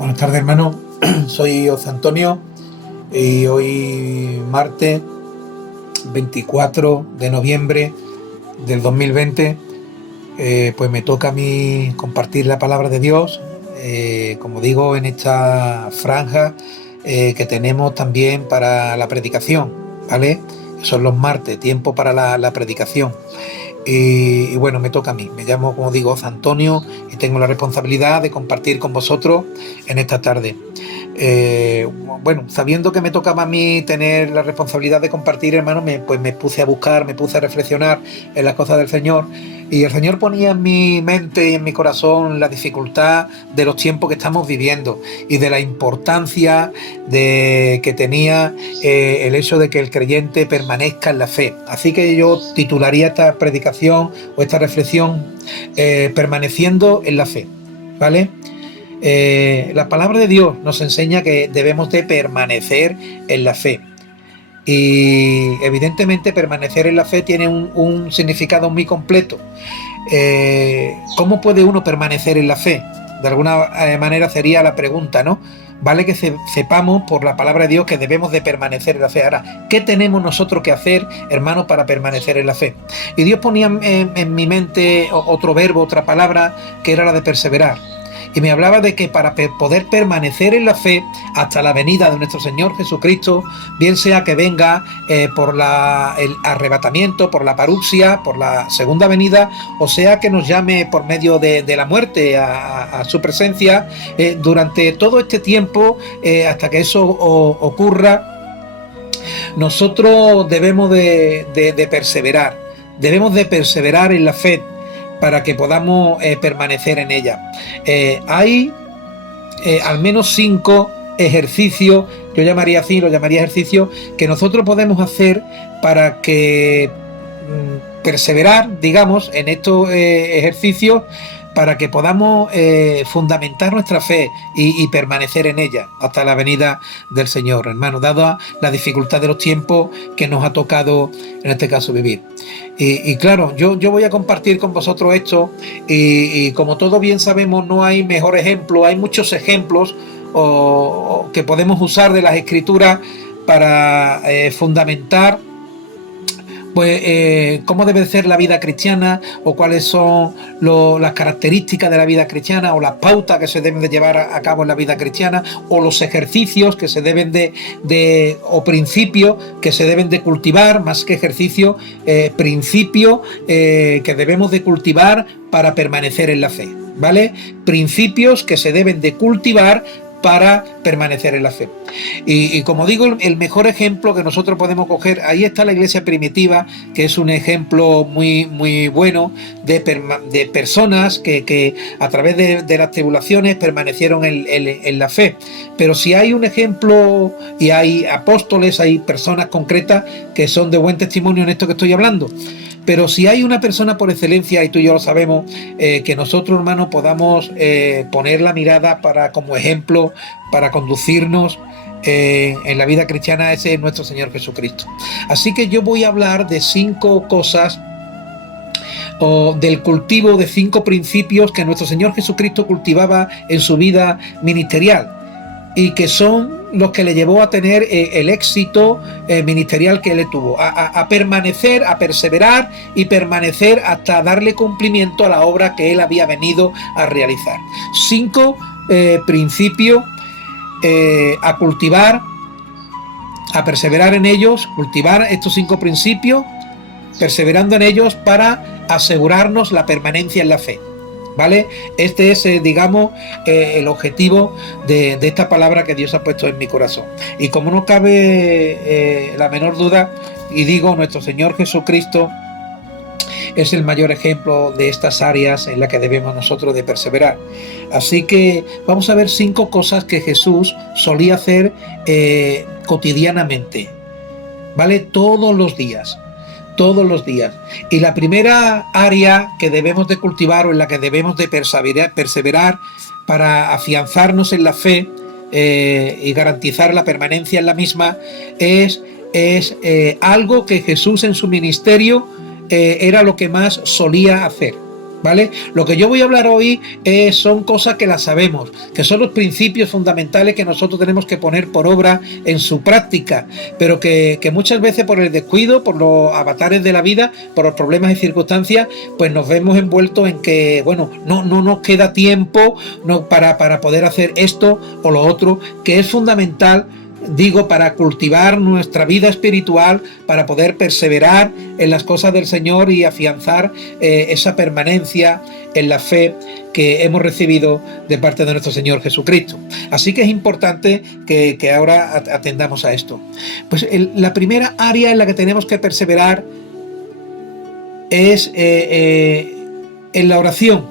Buenas tardes, hermano. Soy José Antonio y hoy martes 24 de noviembre del 2020 pues me toca a mí compartir la palabra de Dios, como digo, en esta franja que tenemos también para la predicación, ¿vale? Son los martes, tiempo para la predicación. Y bueno, me toca a mí. Me llamo, como digo, José Antonio y tengo la responsabilidad de compartir con vosotros en esta tarde. Bueno, sabiendo que me tocaba a mí tener la responsabilidad de compartir, hermano, pues me puse a buscar, me puse a reflexionar en las cosas del Señor, y el Señor ponía en mi mente y en mi corazón la dificultad de los tiempos que estamos viviendo y de la importancia que tenía el hecho de que el creyente permanezca en la fe. Así que yo titularía esta predicación o esta reflexión permaneciendo en la fe, ¿vale? La palabra de Dios nos enseña que debemos de permanecer en la fe, y evidentemente permanecer en la fe tiene un significado muy completo. ¿Cómo puede uno permanecer en la fe? De alguna manera sería la pregunta, ¿no? Vale que sepamos por la palabra de Dios que debemos de permanecer en la fe. Ahora, ¿qué tenemos nosotros que hacer, hermanos, para permanecer en la fe? Y Dios ponía en mi mente otro verbo, otra palabra, que era la de perseverar. Y me hablaba de que para poder permanecer en la fe hasta la venida de nuestro Señor Jesucristo, bien sea que venga por el arrebatamiento, por la paruxia, por la segunda venida, o sea que nos llame por medio de la muerte a su presencia, durante todo este tiempo, hasta que eso ocurra, nosotros debemos de perseverar. Debemos de perseverar en la fe para que podamos permanecer en ella. Hay al menos 5 ejercicios, yo llamaría así, lo llamaría ejercicios, que nosotros podemos hacer para que perseverar, digamos, en estos ejercicios, para que podamos fundamentar nuestra fe y permanecer en ella hasta la venida del Señor, hermano, dada la dificultad de los tiempos que nos ha tocado en este caso vivir. Y claro, yo voy a compartir con vosotros esto, y como todos bien sabemos, no hay mejor ejemplo, hay muchos ejemplos que podemos usar de las Escrituras para fundamentar pues cómo debe ser la vida cristiana, o cuáles son las características de la vida cristiana, o las pautas que se deben de llevar a cabo en la vida cristiana, o los ejercicios que se deben o principios que se deben de cultivar, más que ejercicios, principios que debemos de cultivar para permanecer en la fe, ¿vale? Principios que se deben de cultivar para permanecer en la fe. Y como digo, el mejor ejemplo que nosotros podemos coger, ahí está la iglesia primitiva, que es un ejemplo muy, muy bueno de personas que a través de las tribulaciones permanecieron en la fe. Pero si hay un ejemplo, y hay apóstoles, hay personas concretas que son de buen testimonio en esto que estoy hablando. Pero si hay una persona por excelencia, y tú y yo lo sabemos, que nosotros, hermanos, podamos poner la mirada como ejemplo para conducirnos en la vida cristiana, ese es nuestro Señor Jesucristo. Así que yo voy a hablar de 5 cosas, o del cultivo de 5 principios que nuestro Señor Jesucristo cultivaba en su vida ministerial, y que son los que le llevó a tener el éxito ministerial que él tuvo, a permanecer, a perseverar y permanecer hasta darle cumplimiento a la obra que él había venido a realizar. 5 principios a cultivar, a perseverar en ellos, cultivar estos 5 principios, perseverando en ellos para asegurarnos la permanencia en la fe, ¿vale? Este es, digamos, el objetivo de esta palabra que Dios ha puesto en mi corazón. Y como no cabe la menor duda, y digo, nuestro Señor Jesucristo es el mayor ejemplo de estas áreas en las que debemos nosotros de perseverar. Así que vamos a ver 5 cosas que Jesús solía hacer cotidianamente, ¿vale? Todos los días. Y la primera área que debemos de cultivar, o en la que debemos de perseverar para afianzarnos en la fe y garantizar la permanencia en la misma, es algo que Jesús en su ministerio era lo que más solía hacer, ¿vale? Lo que yo voy a hablar hoy son cosas que las sabemos, que son los principios fundamentales que nosotros tenemos que poner por obra en su práctica, pero que muchas veces por el descuido, por los avatares de la vida, por los problemas y circunstancias, pues nos vemos envueltos en que, bueno, no nos queda tiempo para poder hacer esto o lo otro, que es fundamental, digo, para cultivar nuestra vida espiritual, para poder perseverar en las cosas del Señor y afianzar esa permanencia en la fe que hemos recibido de parte de nuestro Señor Jesucristo. Así que es importante que ahora atendamos a esto. Pues la primera área en la que tenemos que perseverar es en la oración.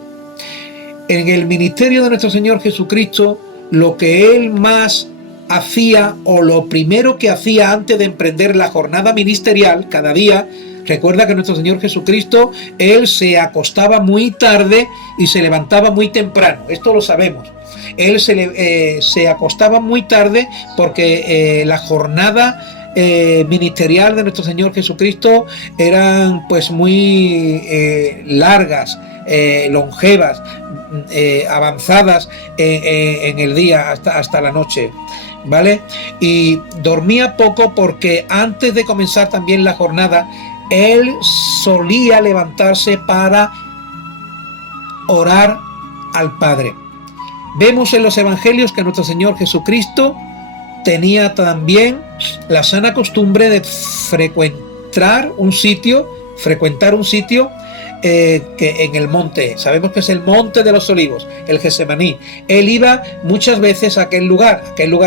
En el ministerio de nuestro Señor Jesucristo, lo que Él más hacía, o lo primero que hacía antes de emprender la jornada ministerial cada día, recuerda que nuestro Señor Jesucristo, Él se acostaba muy tarde y se levantaba muy temprano, esto lo sabemos. Él se acostaba muy tarde porque la jornada ministerial de nuestro Señor Jesucristo eran pues muy largas, longevas, avanzadas en el día hasta la noche, ¿vale? Y dormía poco porque antes de comenzar también la jornada, él solía levantarse para orar al Padre. Vemos en los evangelios que nuestro Señor Jesucristo tenía también la sana costumbre de frecuentar un sitio que en el monte, sabemos que es el monte de los olivos, el Getsemaní. Él iba muchas veces a aquel lugar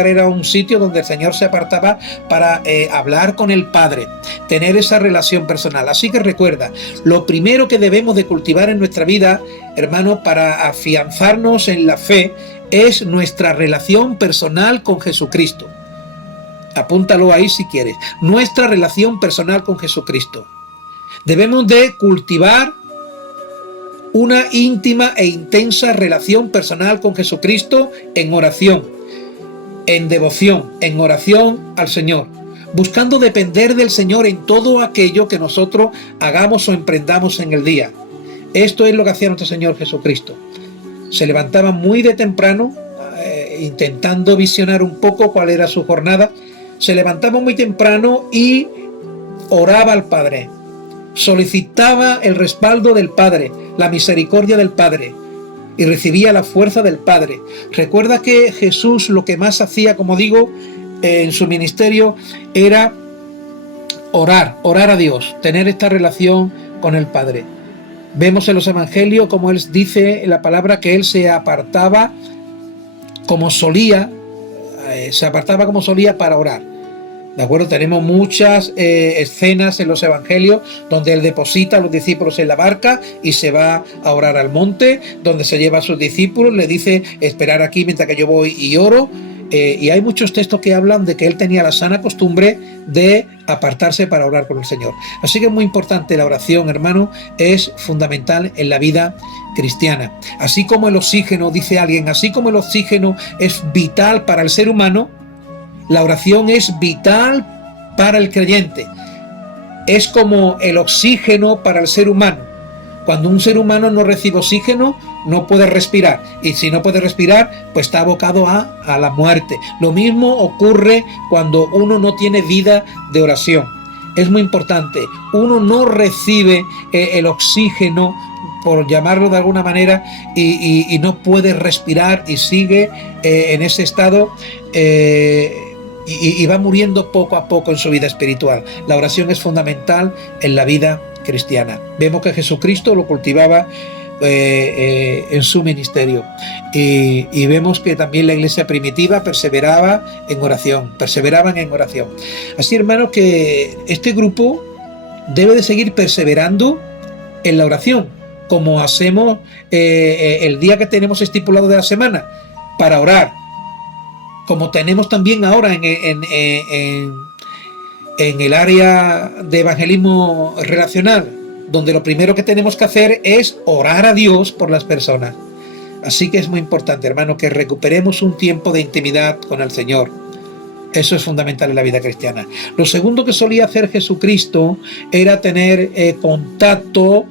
era un sitio donde el Señor se apartaba para hablar con el Padre, tener esa relación personal. Así que recuerda, lo primero que debemos de cultivar en nuestra vida, hermano, para afianzarnos en la fe, es nuestra relación personal con Jesucristo. Apúntalo ahí si quieres, nuestra relación personal con Jesucristo. Debemos de cultivar una íntima e intensa relación personal con Jesucristo en oración, en devoción, en oración al Señor, buscando depender del Señor en todo aquello que nosotros hagamos o emprendamos en el día. Esto es lo que hacía nuestro Señor Jesucristo. Se levantaba muy de temprano, intentando visionar un poco cuál era su jornada. Se levantaba muy temprano y oraba al Padre. Solicitaba el respaldo del Padre, la misericordia del Padre, y recibía la fuerza del Padre. Recuerda que Jesús lo que más hacía, como digo, en su ministerio era orar a Dios, tener esta relación con el Padre. Vemos en los evangelios como Él dice en la palabra que Él se apartaba como solía para orar. ¿De acuerdo? Tenemos muchas escenas en los evangelios donde Él deposita a los discípulos en la barca y se va a orar al monte, donde se lleva a sus discípulos, le dice esperar aquí mientras que yo voy y oro. Y hay muchos textos que hablan de que Él tenía la sana costumbre de apartarse para orar con el Señor. Así que es muy importante la oración, hermano, es fundamental en la vida cristiana. Así como el oxígeno, dice alguien, así como el oxígeno es vital para el ser humano, la oración es vital para el creyente. Es como el oxígeno para el ser humano. Cuando un ser humano no recibe oxígeno, no puede respirar. Y si no puede respirar, pues está abocado a la muerte. Lo mismo ocurre cuando uno no tiene vida de oración. Es muy importante. Uno no recibe el oxígeno, por llamarlo de alguna manera, y no puede respirar y sigue en ese estado y va muriendo poco a poco en su vida espiritual. La oración es fundamental en la vida cristiana. Vemos que Jesucristo lo cultivaba en su ministerio y vemos que también la iglesia primitiva perseveraban en oración. Así, hermanos, que este grupo debe de seguir perseverando en la oración, como hacemos el día que tenemos estipulado de la semana para orar, como tenemos también ahora en el área de evangelismo relacional, donde lo primero que tenemos que hacer es orar a Dios por las personas. Así que es muy importante, hermano, que recuperemos un tiempo de intimidad con el Señor. Eso es fundamental en la vida cristiana. Lo segundo que solía hacer Jesucristo era tener contacto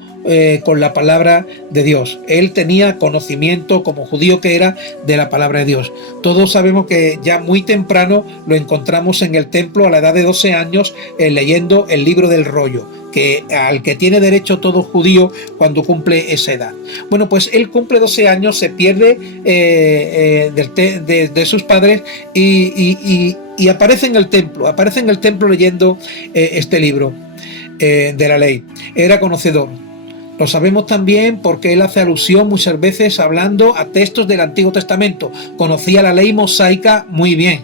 con la palabra de Dios. Él tenía conocimiento, como judío que era, de la palabra de Dios. Todos sabemos que ya muy temprano lo encontramos en el templo a la edad de 12 años leyendo el libro del rollo, que al que tiene derecho todo judío cuando cumple esa edad. Bueno, pues él cumple 12 años, se pierde de sus padres y aparece en el templo leyendo este libro de la ley. Era conocedor. Lo sabemos también porque él hace alusión muchas veces hablando a textos del Antiguo Testamento. Conocía la ley mosaica muy bien.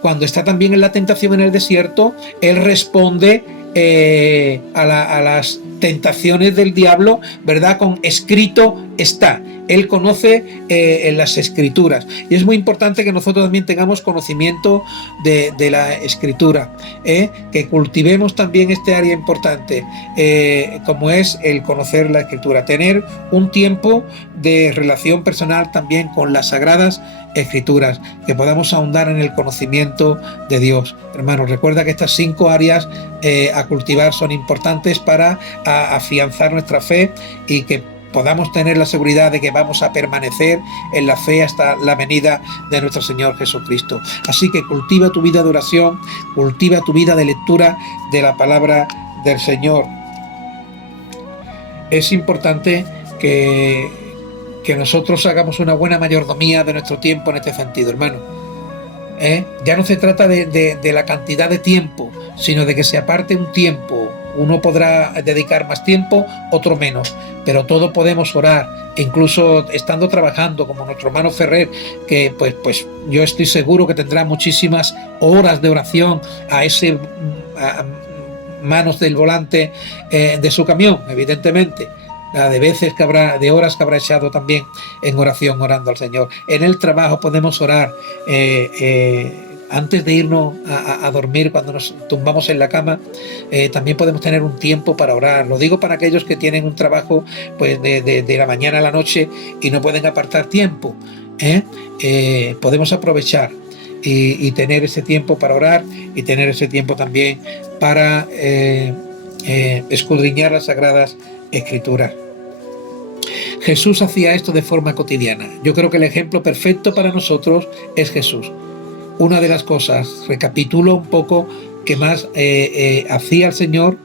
Cuando está también en la tentación en el desierto, él responde a las tentaciones del diablo, ¿verdad? Con escrito está. Él conoce en las escrituras. Y es muy importante que nosotros también tengamos conocimiento de la escritura, que cultivemos también este área importante, como es el conocer la escritura, tener un tiempo de relación personal también con las sagradas escrituras, que podamos ahondar en el conocimiento de Dios. Hermanos, recuerda que estas 5 áreas a cultivar son importantes para afianzar nuestra fe y que podamos tener la seguridad de que vamos a permanecer en la fe hasta la venida de nuestro Señor Jesucristo. Así que cultiva tu vida de oración, cultiva tu vida de lectura de la palabra del Señor. Es importante que nosotros hagamos una buena mayordomía de nuestro tiempo en este sentido, hermano. Ya no se trata de la cantidad de tiempo, sino de que se aparte un tiempo. Uno podrá dedicar más tiempo, otro menos, pero todos podemos orar, incluso estando trabajando, como nuestro hermano Ferrer, que pues yo estoy seguro que tendrá muchísimas horas de oración a manos del volante de su camión, evidentemente. La de veces que habrá, de horas que habrá echado también en oración, orando al Señor. En el trabajo podemos orar antes de irnos a dormir, cuando nos tumbamos en la cama, también podemos tener un tiempo para orar. Lo digo para aquellos que tienen un trabajo pues de la mañana a la noche y no pueden apartar tiempo. Podemos aprovechar y tener ese tiempo para orar y tener ese tiempo también para escudriñar las sagradas Escrituras. Jesús hacía esto de forma cotidiana. Yo creo que el ejemplo perfecto para nosotros es Jesús. Una de las cosas, recapitulo un poco, que más hacía el Señor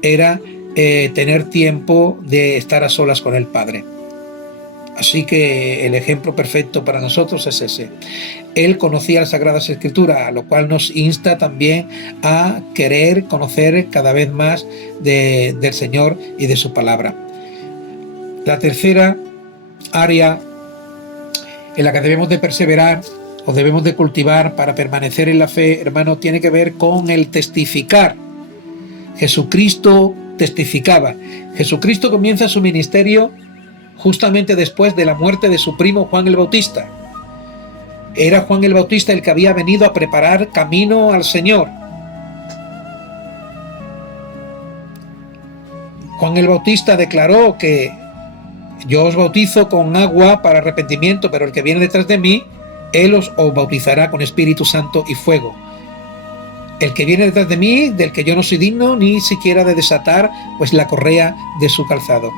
era tener tiempo de estar a solas con el Padre. Así que el ejemplo perfecto para nosotros es ese. Él conocía las Sagradas Escrituras, a lo cual nos insta también a querer conocer cada vez más del Señor y de su palabra. La tercera área en la que debemos de perseverar o debemos de cultivar para permanecer en la fe, hermano, tiene que ver con el testificar. Jesucristo testificaba. Jesucristo comienza su ministerio justamente después de la muerte de su primo Juan el Bautista. Era Juan el Bautista el que había venido a preparar camino al Señor. Juan el Bautista declaró que yo os bautizo con agua para arrepentimiento, pero el que viene detrás de mí, él os bautizará con Espíritu Santo y fuego. El que viene detrás de mí, del que yo no soy digno ni siquiera de desatar pues la correa de su calzado.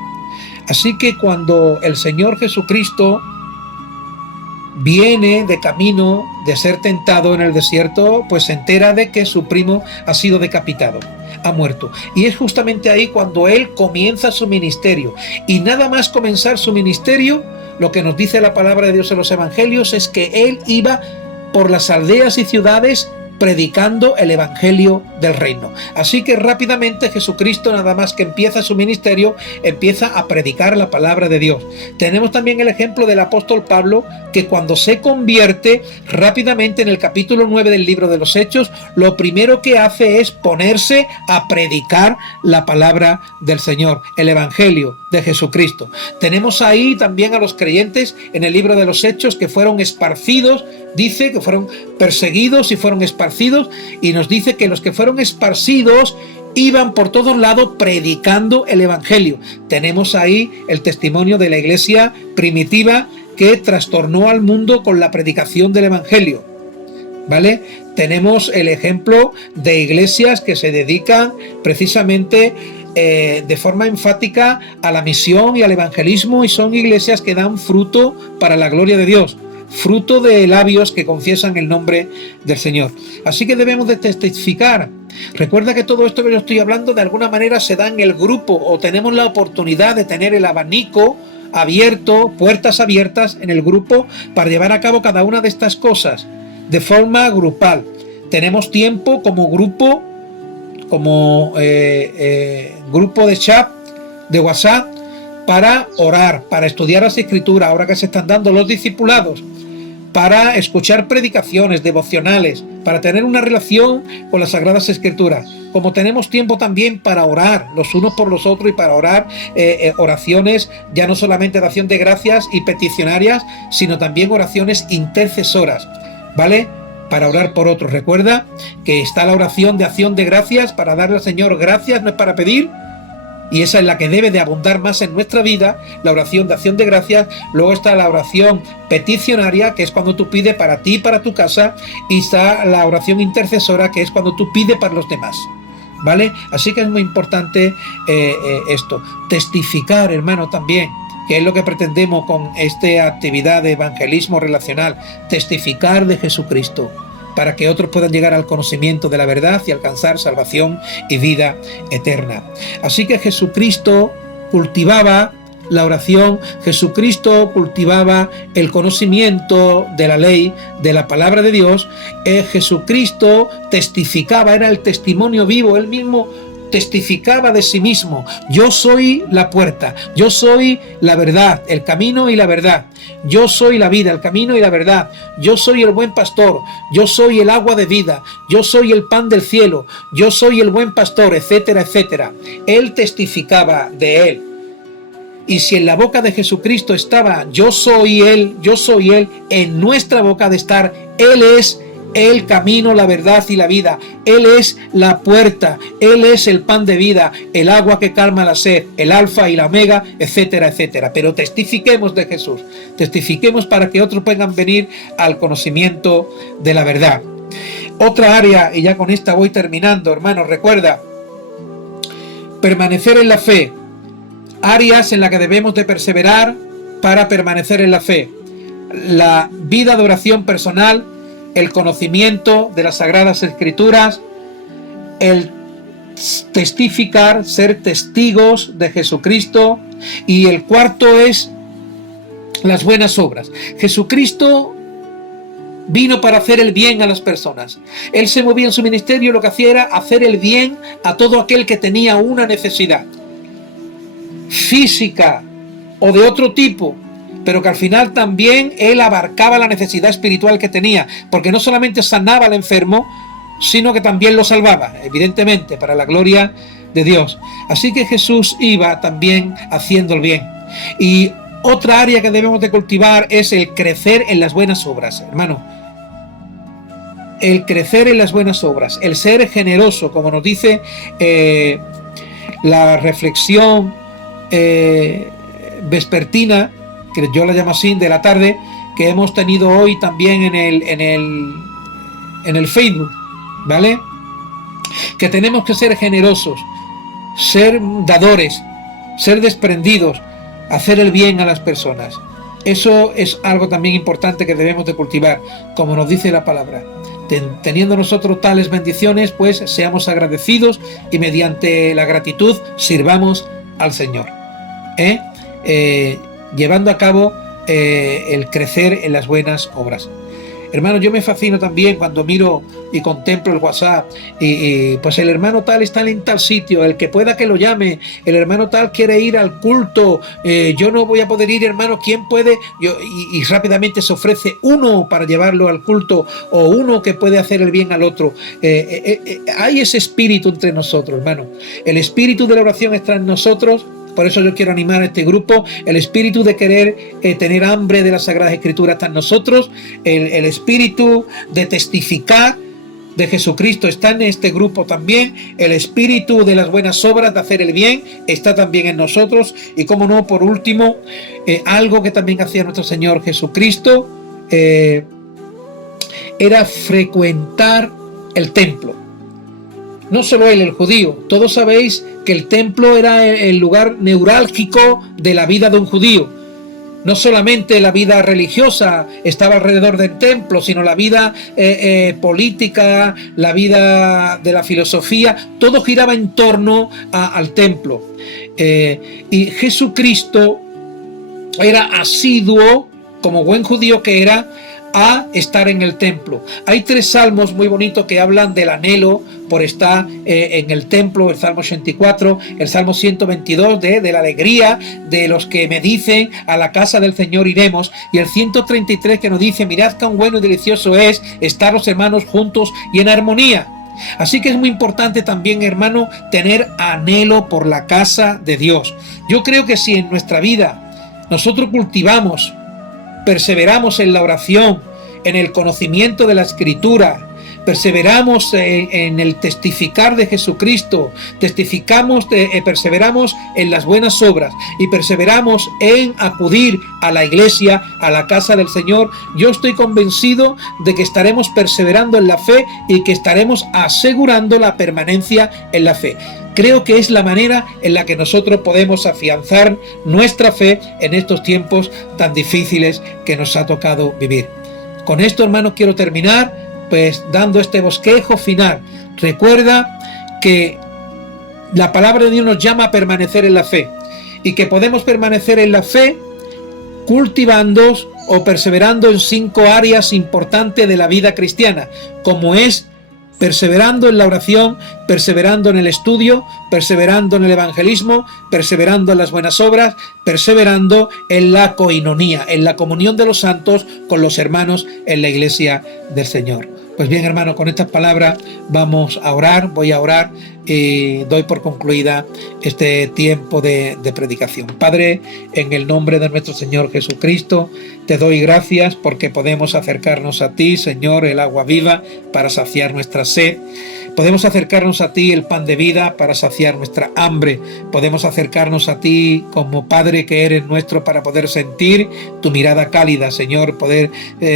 Así que cuando el Señor Jesucristo viene de camino de ser tentado en el desierto, pues se entera de que su primo ha sido decapitado, ha muerto. Y es justamente ahí cuando él comienza su ministerio. Y nada más comenzar su ministerio, lo que nos dice la palabra de Dios en los evangelios es que él iba por las aldeas y ciudades predicando el evangelio del reino. Así que rápidamente Jesucristo, nada más que empieza su ministerio, empieza a predicar la palabra de Dios. Tenemos también el ejemplo del apóstol Pablo, que cuando se convierte, rápidamente en el capítulo 9 del libro de los Hechos, lo primero que hace es ponerse a predicar la palabra del Señor, el evangelio de Jesucristo. Tenemos ahí también a los creyentes en el libro de los Hechos que fueron esparcidos, dice que fueron perseguidos y fueron esparcidos, y nos dice que los que fueron esparcidos iban por todos lados predicando el evangelio. Tenemos ahí el testimonio de la iglesia primitiva que trastornó al mundo con la predicación del evangelio, ¿vale? Tenemos el ejemplo de iglesias que se dedican precisamente de forma enfática a la misión y al evangelismo, y son iglesias que dan fruto para la gloria de Dios, fruto de labios que confiesan el nombre del Señor. Así que debemos de testificar. Recuerda que todo esto que yo estoy hablando de alguna manera se da en el grupo, o tenemos la oportunidad de tener el abanico abierto, puertas abiertas en el grupo para llevar a cabo cada una de estas cosas de forma grupal. Tenemos tiempo como grupo, grupo de chat, de WhatsApp, para orar, para estudiar las Escrituras, ahora que se están dando los discipulados, para escuchar predicaciones devocionales, para tener una relación con las Sagradas Escrituras. Como tenemos tiempo también para orar los unos por los otros, y para orar oraciones ya no solamente de acción de gracias y peticionarias, sino también oraciones intercesoras, ¿vale? Para orar por otros. Recuerda que está la oración de acción de gracias para darle al Señor gracias, no es para pedir, y esa es la que debe de abundar más en nuestra vida, la oración de acción de gracias. Luego está la oración peticionaria, que es cuando tú pides para ti y para tu casa, y está la oración intercesora, que es cuando tú pides para los demás, ¿vale? Así que es muy importante esto. Testificar, hermano, también, que es lo que pretendemos con esta actividad de evangelismo relacional, testificar de Jesucristo, para que otros puedan llegar al conocimiento de la verdad y alcanzar salvación y vida eterna. Así que Jesucristo cultivaba la oración, Jesucristo cultivaba el conocimiento de la ley, de la palabra de Dios. Jesucristo testificaba, era el testimonio vivo, él mismo testificaba de sí mismo: yo soy la puerta, yo soy la verdad, el camino y la verdad, yo soy la vida, el camino y la verdad, yo soy el buen pastor, yo soy el agua de vida, yo soy el pan del cielo, yo soy el buen pastor, etcétera, etcétera. Él testificaba de él. Y si en la boca de Jesucristo estaba yo soy él, en nuestra boca ha de estar él es el camino, la verdad y la vida. Él es la puerta, él es el pan de vida, el agua que calma la sed, el alfa y la omega, etcétera, etcétera. Pero testifiquemos de Jesús, testifiquemos para que otros puedan venir al conocimiento de la verdad. Otra área, y ya con esta voy terminando, hermanos, recuerda, permanecer en la fe. Áreas en las que debemos de perseverar para permanecer en la fe: la vida de oración personal, el conocimiento de las Sagradas Escrituras, el testificar, ser testigos de Jesucristo, y el cuarto es las buenas obras. Jesucristo vino para hacer el bien a las personas. Él se movía en su ministerio, lo que hacía era hacer el bien a todo aquel que tenía una necesidad física o de otro tipo, pero que al final también él abarcaba la necesidad espiritual que tenía, porque no solamente sanaba al enfermo, sino que también lo salvaba, evidentemente, para la gloria de Dios. Así que Jesús iba también haciendo el bien. Y otra área que debemos de cultivar es el crecer en las buenas obras, hermano. El crecer en las buenas obras, el ser generoso, como nos dice la reflexión vespertina, que yo la llamo así, de la tarde, que hemos tenido hoy también en el Facebook, ¿vale? Que tenemos que ser generosos, ser dadores, ser desprendidos, hacer el bien a las personas. Eso es algo también importante que debemos de cultivar, como nos dice la palabra. Teniendo nosotros tales bendiciones, pues seamos agradecidos y mediante la gratitud sirvamos al Señor, llevando a cabo el crecer en las buenas obras. Hermano, yo me fascino también cuando miro y contemplo el WhatsApp y pues el hermano tal está en tal sitio, el que pueda que lo llame, el hermano tal quiere ir al culto, yo no voy a poder ir, hermano, ¿quién puede? Y rápidamente se ofrece uno para llevarlo al culto, o uno que puede hacer el bien al otro. Hay ese espíritu entre nosotros, hermano. El espíritu de la oración está en nosotros. Por eso yo quiero animar a este grupo. El espíritu de querer tener hambre de las Sagradas Escrituras está en nosotros. El espíritu de testificar de Jesucristo está en este grupo también. El espíritu de las buenas obras, de hacer el bien, está también en nosotros. Y como no, por último, algo que también hacía nuestro Señor Jesucristo era frecuentar el templo. no solo él, el judío. Todos sabéis que el templo era el lugar neurálgico de la vida de un judío. No solamente la vida religiosa estaba alrededor del templo, sino la vida política, la vida de la filosofía, todo giraba en torno al templo. Y Jesucristo era asiduo, como buen judío que era, a estar en el templo. Hay 3 salmos muy bonitos que hablan del anhelo por estar en el templo: el Salmo 84, el Salmo 122 de la alegría de los que me dicen a la casa del Señor iremos, y el 133 que nos dice: mirad cuán bueno y delicioso es estar los hermanos juntos y en armonía. Así que es muy importante también, hermano, tener anhelo por la casa de Dios. Yo creo que si en nuestra vida nosotros cultivamos, perseveramos en la oración, en el conocimiento de la Escritura, perseveramos en el testificar de Jesucristo, perseveramos en las buenas obras y perseveramos en acudir a la iglesia, a la casa del Señor, yo estoy convencido de que estaremos perseverando en la fe y que estaremos asegurando la permanencia en la fe. Creo que es la manera en la que nosotros podemos afianzar nuestra fe en estos tiempos tan difíciles que nos ha tocado vivir. Con esto, hermanos, quiero terminar pues dando este bosquejo final. Recuerda que la palabra de Dios nos llama a permanecer en la fe y que podemos permanecer en la fe cultivando o perseverando en 5 áreas importantes de la vida cristiana, como es perseverando en la oración, perseverando en el estudio, perseverando en el evangelismo, perseverando en las buenas obras, perseverando en la coinonía, en la comunión de los santos con los hermanos en la iglesia del Señor. Pues bien, hermano, con estas palabras vamos a orar, voy a orar y doy por concluida este tiempo de predicación. Padre, en el nombre de nuestro Señor Jesucristo, te doy gracias porque podemos acercarnos a ti, Señor, el agua viva para saciar nuestra sed. Podemos acercarnos a ti, el pan de vida, para saciar nuestra hambre. Podemos acercarnos a ti como Padre que eres nuestro para poder sentir tu mirada cálida, Señor, poder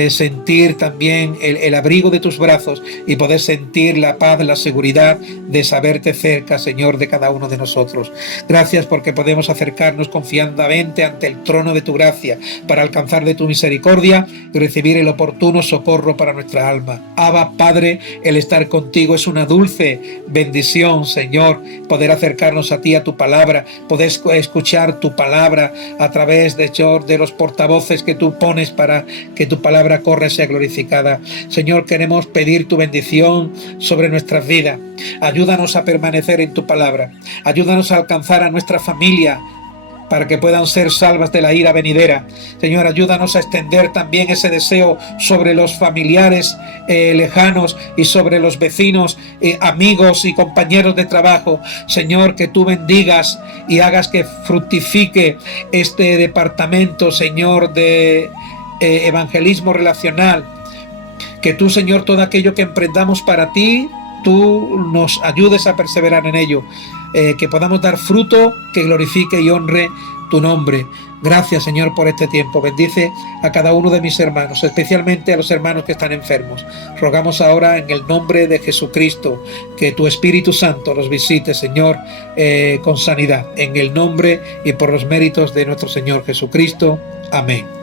sentir también el abrigo de tus brazos y poder sentir la paz, la seguridad de saberte cerca, Señor, de cada uno de nosotros. Gracias porque podemos acercarnos confiadamente ante el trono de tu gracia para alcanzar de tu misericordia y recibir el oportuno socorro para nuestra alma. Abba, Padre, el estar contigo es una dulce bendición, Señor, poder acercarnos a ti, a tu palabra, poder escuchar tu palabra a través de los portavoces que tú pones para que tu palabra corra y sea glorificada. Señor, queremos pedir tu bendición sobre nuestras vidas. Ayúdanos a permanecer en tu palabra. Ayúdanos a alcanzar a nuestra familia para que puedan ser salvas de la ira venidera. Señor, ayúdanos a extender también ese deseo sobre los familiares lejanos y sobre los vecinos, amigos y compañeros de trabajo. Señor, que tú bendigas y hagas que fructifique este departamento, Señor, de evangelismo relacional. Que tú, Señor, todo aquello que emprendamos para ti, tú nos ayudes a perseverar en ello. Que podamos dar fruto que glorifique y honre tu nombre. Gracias, Señor, por este tiempo. Bendice a cada uno de mis hermanos, especialmente a los hermanos que están enfermos. Rogamos ahora en el nombre de Jesucristo que tu Espíritu Santo los visite, Señor, con sanidad. En el nombre y por los méritos de nuestro Señor Jesucristo. Amén.